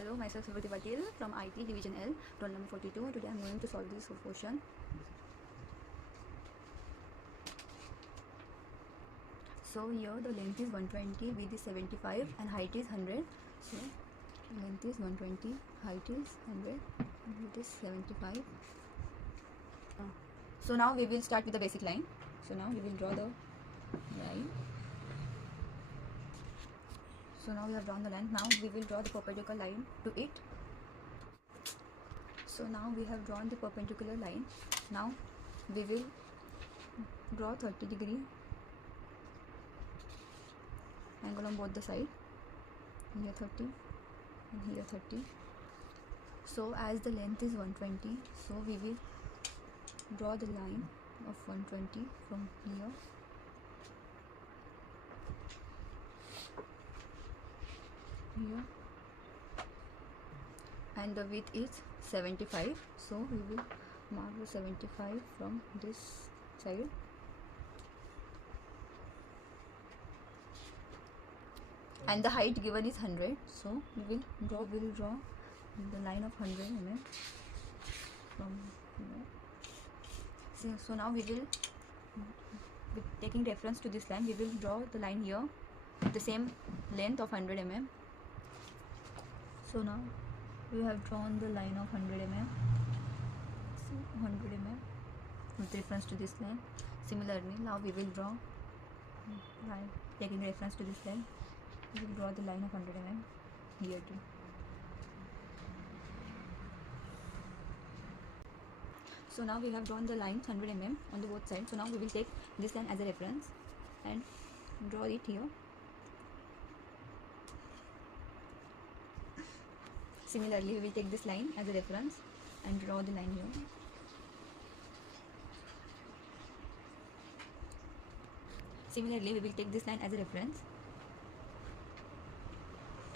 Hello, myself Supriti-Isometric from IT Division L, roll number 42. Today I am going to solve this question. So here the length is 120, width is 75 and height is 100. So length is 120, height is 100 and width is 75. So now we will start with the basic line. So now we will draw the line. So now we have drawn the line. Now we will draw the perpendicular line to it. So now we have drawn the perpendicular line. Now we will draw 30-degree angle on both the sides. Here 30 and here 30. So as the length is 120, so we will draw the line of 120 from here. Here, and the width is 75, so we will mark the 75 from this side, and the height given is 100, so we will draw the line of 100 mm from here. So now we will, with taking reference to this line, we will draw the line here with the same length of 100 mm. So now we have drawn the line of 100 mm. So 100 mm with reference to this line. Similarly, now we will draw, taking reference to this line, we will draw the line of 100 mm here too. So now we have drawn the lines 100 mm on the both sides. So now we will take this line as a reference and draw it here. Similarly, we will take this line as a reference and draw the line here. Similarly, we will take this line as a reference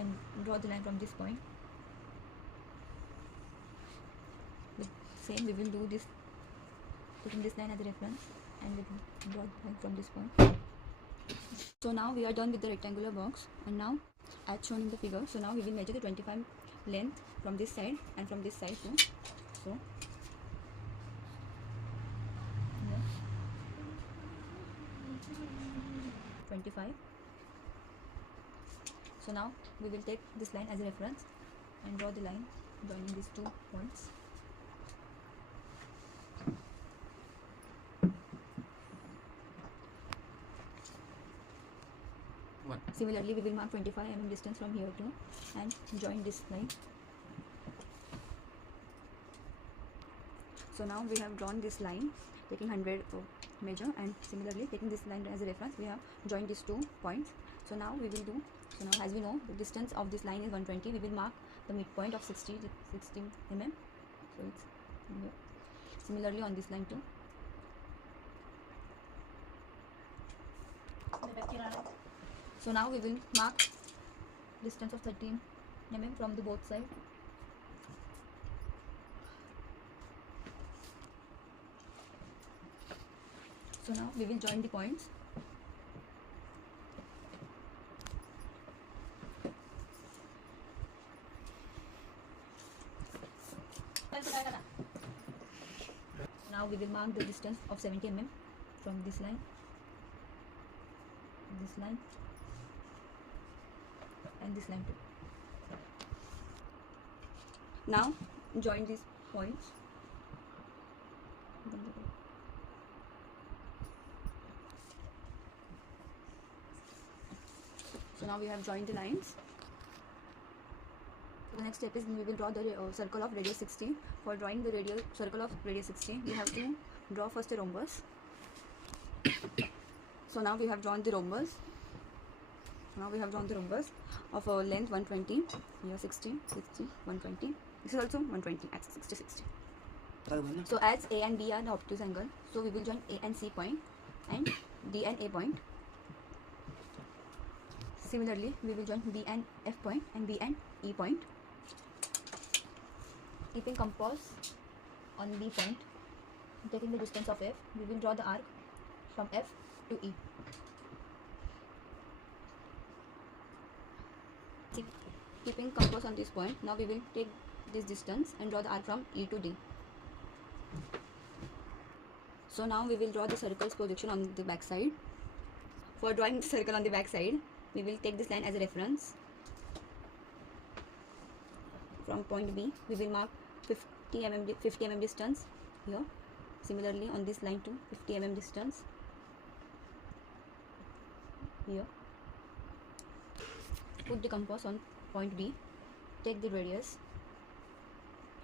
and draw the line from this point. The same, we will do this, taking this line as a reference and we will draw the line from this point. So now we are done with the rectangular box, and now as shown in the figure, so now we will measure the 25 length from this side and from this side too. So yeah, 25. So now we will take this line as a reference and draw the line joining these 2 points. Similarly, we will mark 25 mm distance from here too and join this line. So now we have drawn this line taking 100 measure, and similarly taking this line as a reference, we have joined these 2 points. So now we will do, so now as we know the distance of this line is 120, we will mark the midpoint of 60 mm. So it's here. Similarly on this line too. So now we will mark distance of 13 mm from the both sides. So now we will join the points. Now we will mark the distance of 70 mm from this line, and this line too. Now join these points. So now we have joined the lines. So the next step is we will draw the circle of radius 60. For drawing the circle of radius 60, we have to draw first a rhombus. So now we have drawn the rhombus. Of length 120, here 60, 120. This is also 120 at 60, 60. So as A and B are the obtuse angle, so we will join A and C point and D and A point. Similarly, we will join B and F point and B and E point. Keeping compass on B point, taking the distance of F, we will draw the arc from F to E. keeping compass on this point, now we will take this distance and draw the arc from E to D. So now we will draw the circle's projection on the back side. For drawing the circle on the back side, we will take this line as a reference. From point B, we will mark 50 mm distance here. Similarly, on this line too, 50 mm distance here. Put the compass on point B. Take the radius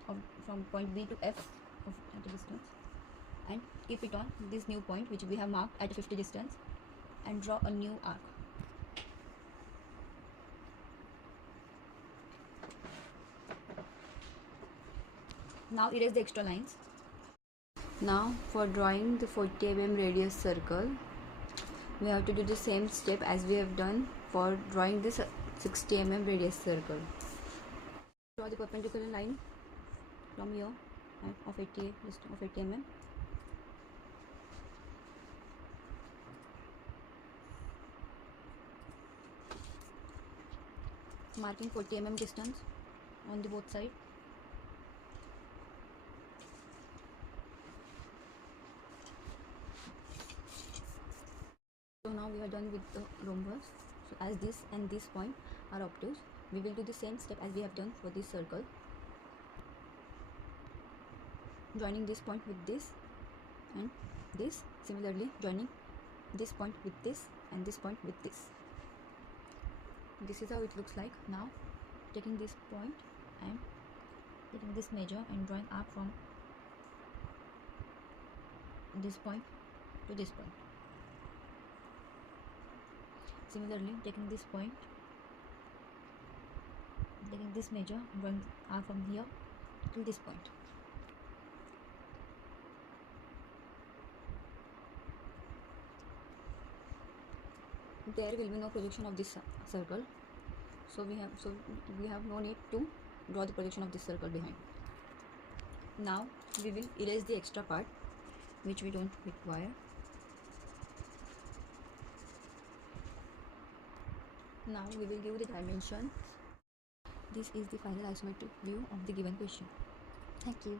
from point B to F of the distance, and keep it on this new point which we have marked at 50 distance, and draw a new arc. Now erase the extra lines. Now for drawing the 40 mm radius circle, we have to do the same step as we have done for drawing this 60 mm radius circle. Draw the perpendicular line from here of 80 mm. Marking 40 mm distance on the both sides. So now we are done with the rhombus. So as this and this point are obtuse, we will do the same step as we have done for this circle, joining this point with this and this, similarly joining this point with this and this point with this. This is how it looks like. Now taking this point and taking this measure and drawing arc from this point to this point. Similarly, taking this point, taking this measure, drawing arc from here to this point. There will be no projection of this circle, so we have no need to draw the projection of this circle behind. Now we will erase the extra part which we don't require. Now we will give the dimensions. This is the final isometric view of the given question. Thank you.